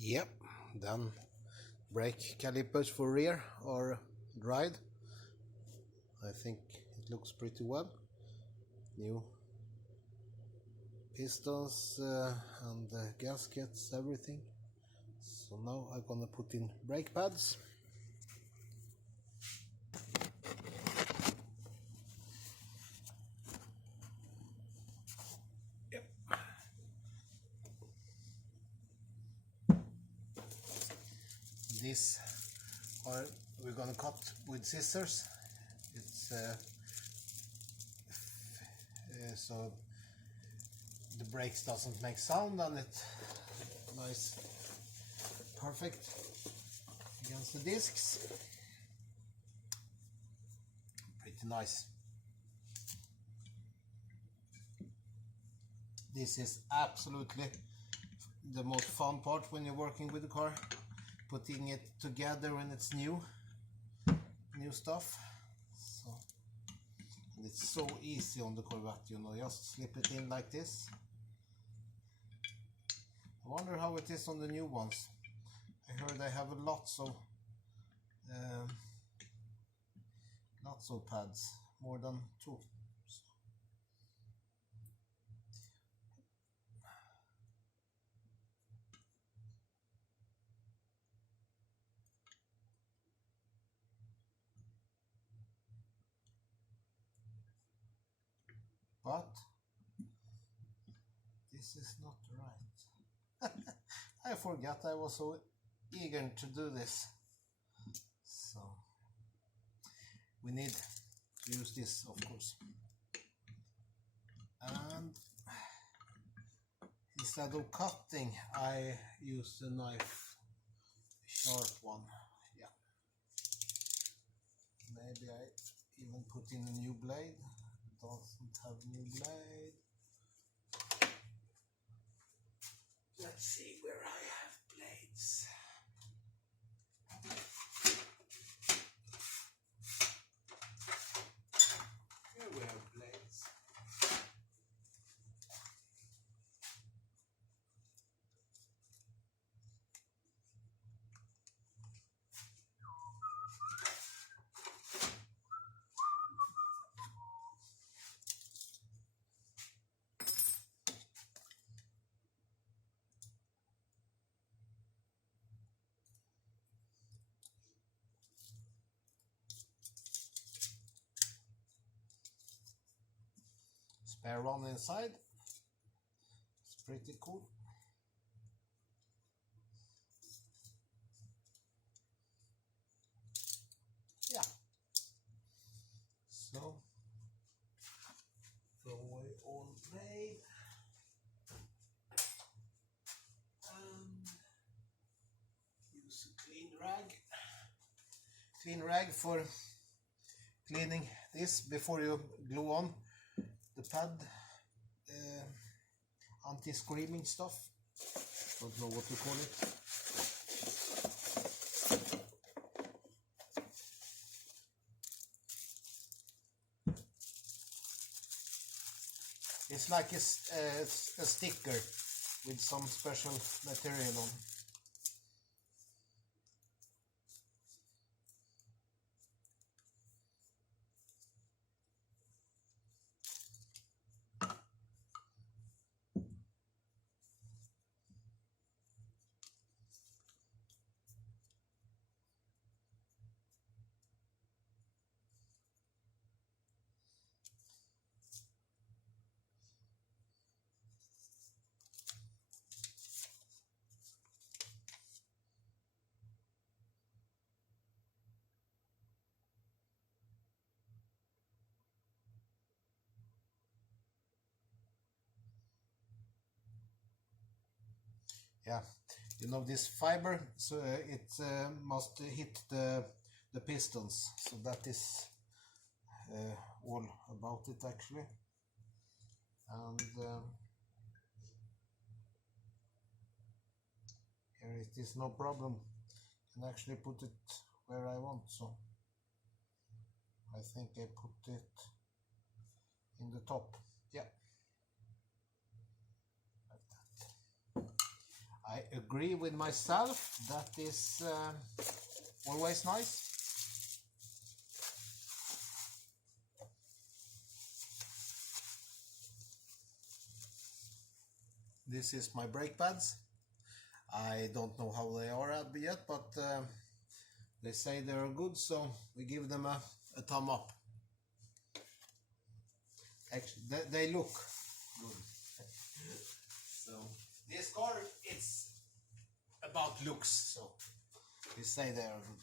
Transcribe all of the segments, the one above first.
Yep, then brake calipers for rear are dried. I think it looks pretty well. New pistons and gaskets, everything. So now I'm gonna put in brake pads. Yep. These are we're gonna cut with scissors. It's so the brakes doesn't make sound and it nice perfect against the discs. Pretty nice. This is absolutely the most fun part when you're working with the car, putting it together when it's new stuff. So, and it's so easy on the Corvette, you know, just slip it in like this. I wonder how it is on the new ones. I heard they have lots of pads, more than 2. But this is not right. I forgot I was so eager to do this. So we need to use this, of course. And instead of cutting, I use a knife, a sharp one. Yeah. Maybe I even put in a new blade. Doesn't have new blade. Let's see where I have blades. Here we have blades. Spare one inside. It's pretty cool. Yeah. So throw away all blade and use a clean rag. Clean rag for cleaning this before you glue on the pad. Anti-screaming stuff. Don't know what to call it. It's like a sticker with some special material on. Yeah, you know this fiber, so it must hit the pistons, so that is all about it actually. And here it is no problem. I can actually put it where I want, so I think I put it in the top. Yeah. I agree with myself, that is always nice. This is my brake pads. I don't know how they are yet, but they say they are good, so we give them a thumb up. Actually, they look good. So this car, it's about looks, so we say they are good.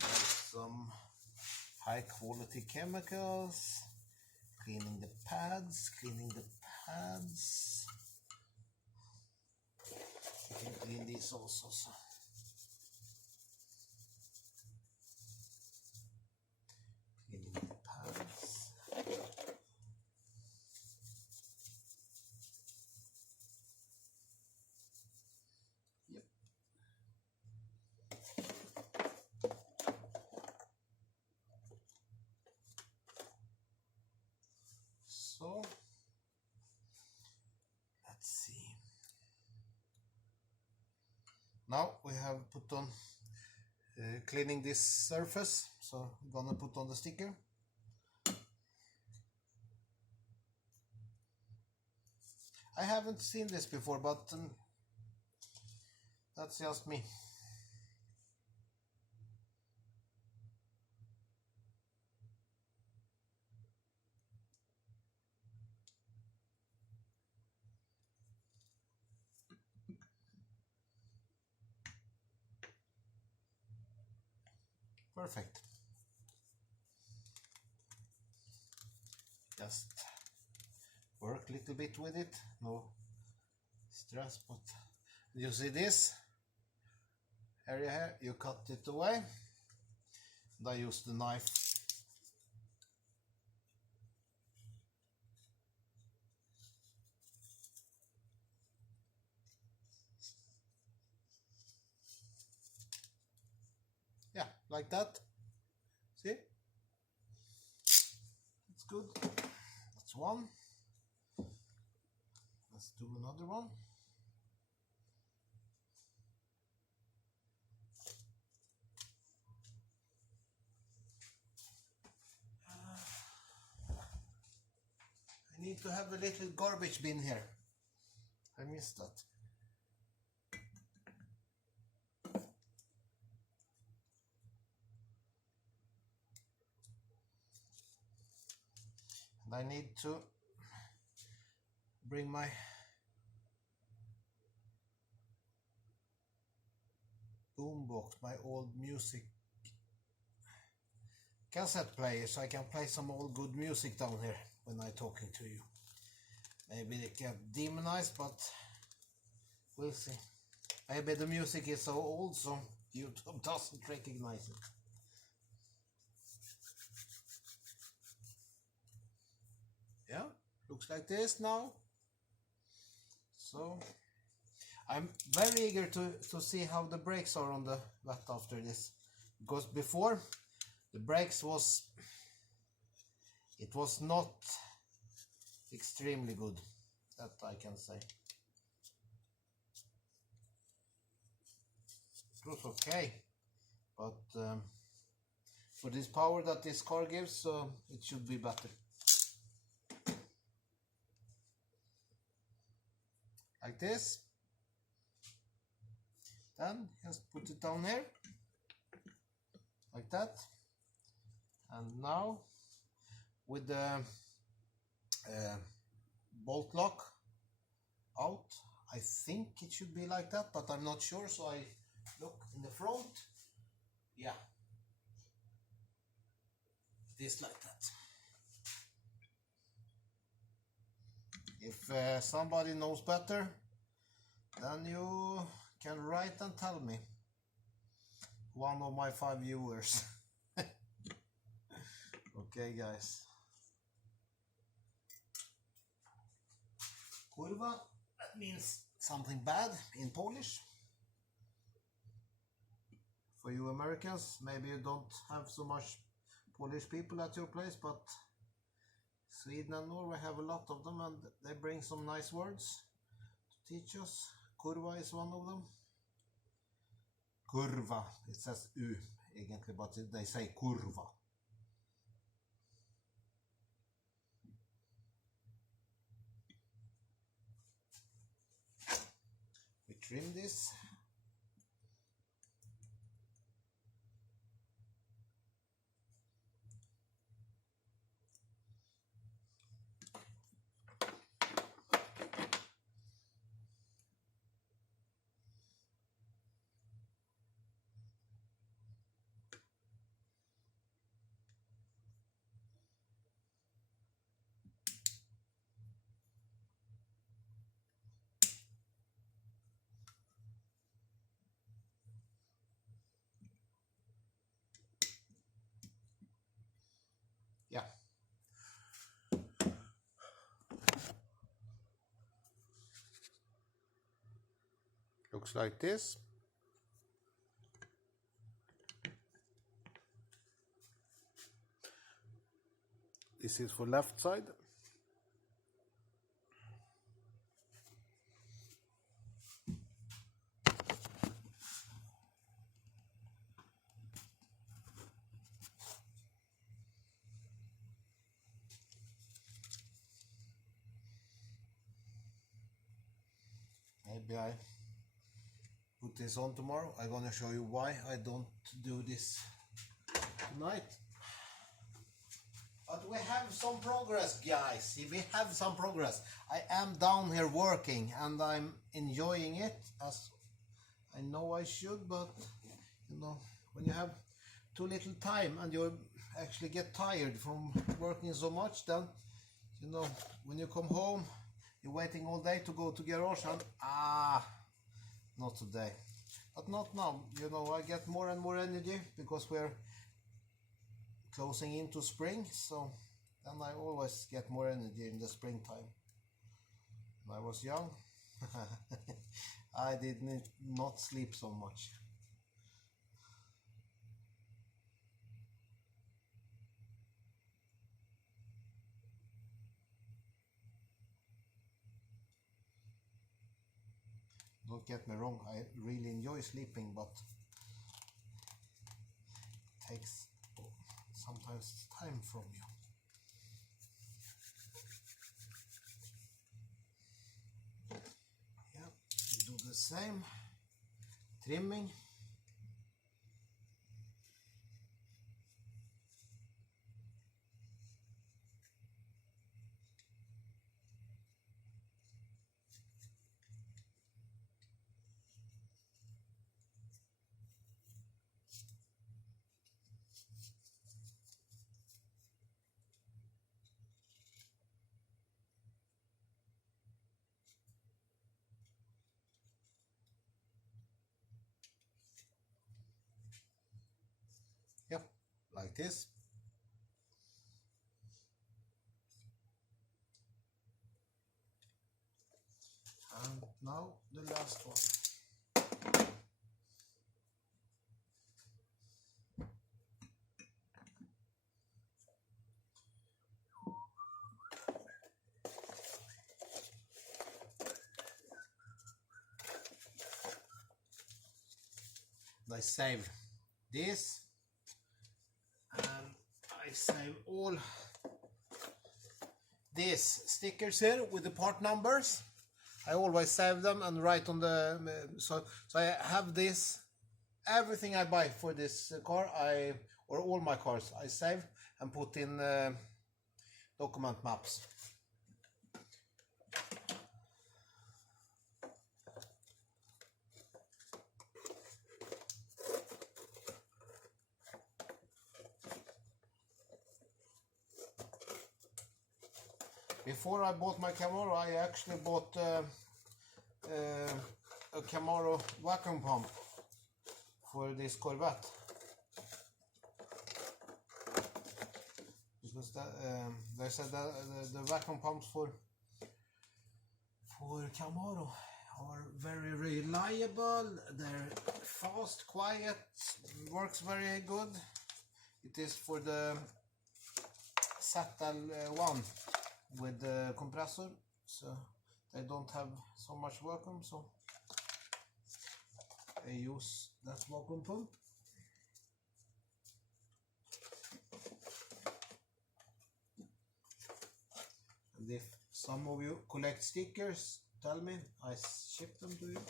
We have some high quality chemicals, cleaning the pads. You can clean these also. So. Cleaning the pads. Yep. So let's see. Now we have put on cleaning this surface, so I'm gonna put on the sticker. I haven't seen this before, but that's just me. Perfect. Just work a little bit with it, no stress, but you see this area here, you cut it away, and I use the knife. Yeah, like that. See? It's good. That's one. Let's do another one. I need to have a little garbage bin here. I missed that. And I need to bring my boombox, my old music cassette player, so I can play some old good music down here when I'm talking to you. Maybe they get demonized, but we'll see. Maybe the music is so old so YouTube doesn't recognize it. Yeah, looks like this now. So I'm very eager to see how the brakes are on the Vette after this, because before the brakes was not extremely good, that I can say. It was okay, but for this power that this car gives, it should be better. Like this. Then just put it down here, like that. And now with the bolt lock out, I think it should be like that, but I'm not sure, so I look in the front. Yeah, it is like that. If somebody knows better, then you can write and tell me. One of my 5 viewers. Okay, guys. Kurva, that means something bad in Polish. For you Americans, maybe you don't have so much Polish people at your place, but Sweden and Norway have a lot of them, and they bring some nice words to teach us. Kurva is one of them. Kurva, it says U egentligen, but they say kurva. We trim this. Yeah. Looks like this. This is for left side. Maybe I put this on tomorrow. I'm gonna show you why I don't do this tonight. But we have some progress, guys. We have some progress. I am down here working and I'm enjoying it, as I know I should, but you know, when you have too little time and you actually get tired from working so much, then you know, when you come home, you're waiting all day to go to garage and not today. But not now, you know, I get more and more energy because we're closing into spring, so then I always get more energy in the springtime. When I was young, I did not sleep so much. Don't get me wrong, I really enjoy sleeping, but it takes sometimes time from you. Yeah, we do the same. Trimming. Yep, like this. And now the last one. I save this and I save all these stickers here with the part numbers. I always save them and write on the so I have this, everything I buy for this car, or all my cars, I save and put in document maps. Before I bought my Camaro, I actually bought a Camaro vacuum pump for this Corvette. Because they said that the vacuum pumps for Camaro are very reliable, they're fast, quiet, works very good. It is for the ZL1 with the compressor, so they don't have so much vacuum, so I use that vacuum pump. And if some of you collect stickers, tell me, I ship them to you.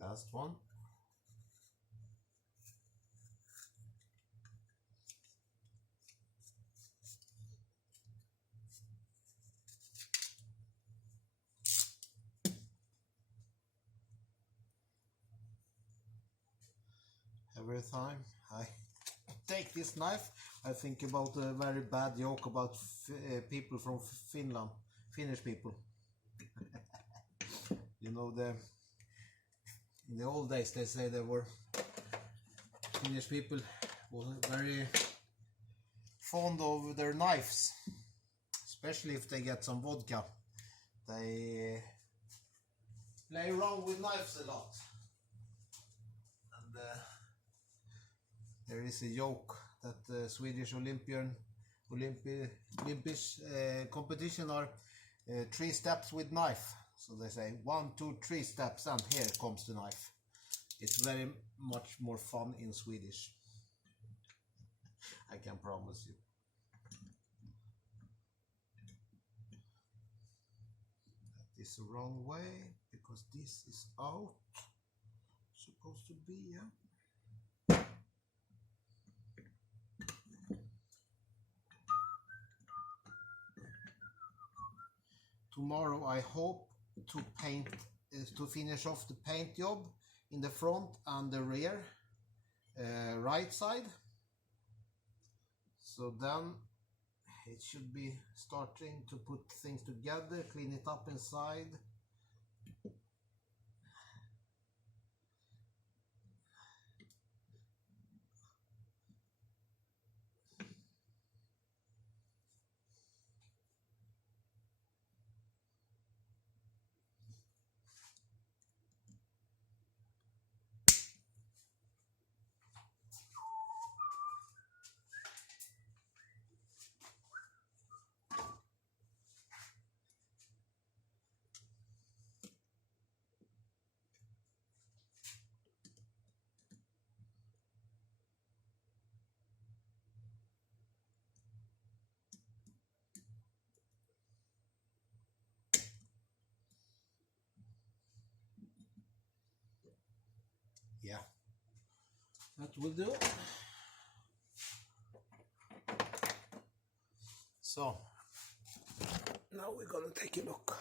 Last one. Every time I take this knife, I think about a very bad joke about people from Finland, Finnish people. You know, in the old days they say there were Finnish people were very fond of their knives, especially if they get some vodka. They play around with knives a lot. And there is a joke that the Swedish Olympic competition are 3 steps with knife. So they say 1, 2, 3 steps, and here comes the knife. It's very much more fun in Swedish. I can promise you. That is the wrong way, because this is out. Supposed to be, yeah. Tomorrow I hope to finish off the paint job in the front and the rear right side. So then it should be starting to put things together, clean it up inside. Yeah, that will do. So now we're gonna take a look.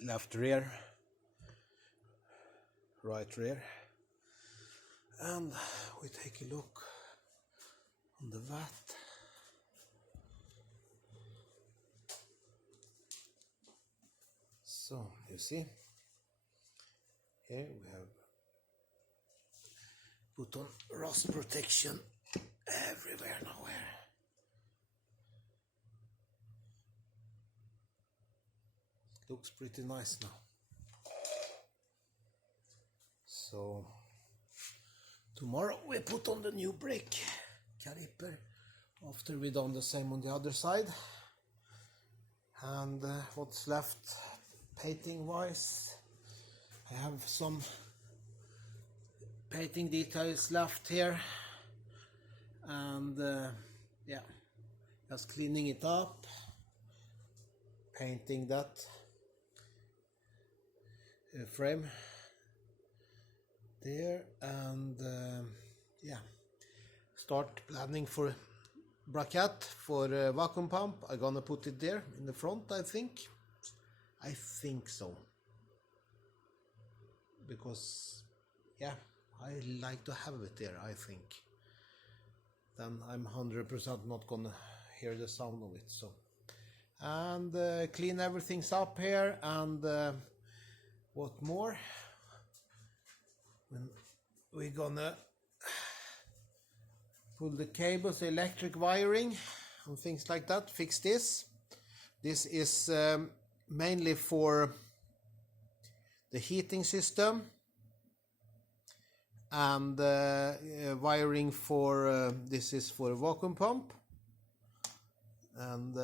Left rear, right rear, and we take a look on the vat. So you see, here we have put on rust protection everywhere now here. Looks pretty nice now. So tomorrow we put on the new brake caliper after we done the same on the other side. And what's left painting wise, I have some painting details left here, and yeah, just cleaning it up, painting that frame there, and yeah, start planning for bracket for vacuum pump. I'm gonna put it there in the front, I think so, because yeah, I like to have it there. I think then I'm 100% not gonna hear the sound of it. So, and clean everything up here, and what more, when we're gonna pull the cables, electric wiring and things like that, fix this. This is mainly for the heating system, and wiring for this is for a vacuum pump, and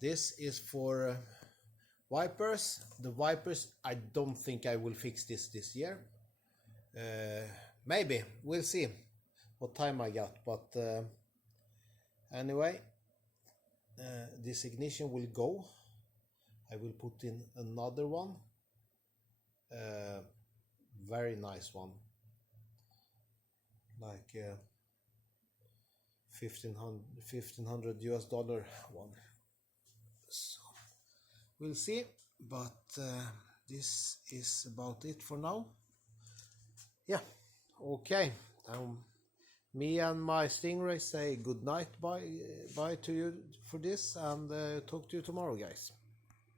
this is for wipers. The wipers, I don't think I will fix this year. Maybe, we'll see what time I got, but anyway, this ignition will go. I will put in another one, very nice one, like $1,500 US one. So we'll see, but this is about it for now. Yeah, okay. Me and my Stingray say good night, bye to you for this, and talk to you tomorrow, guys.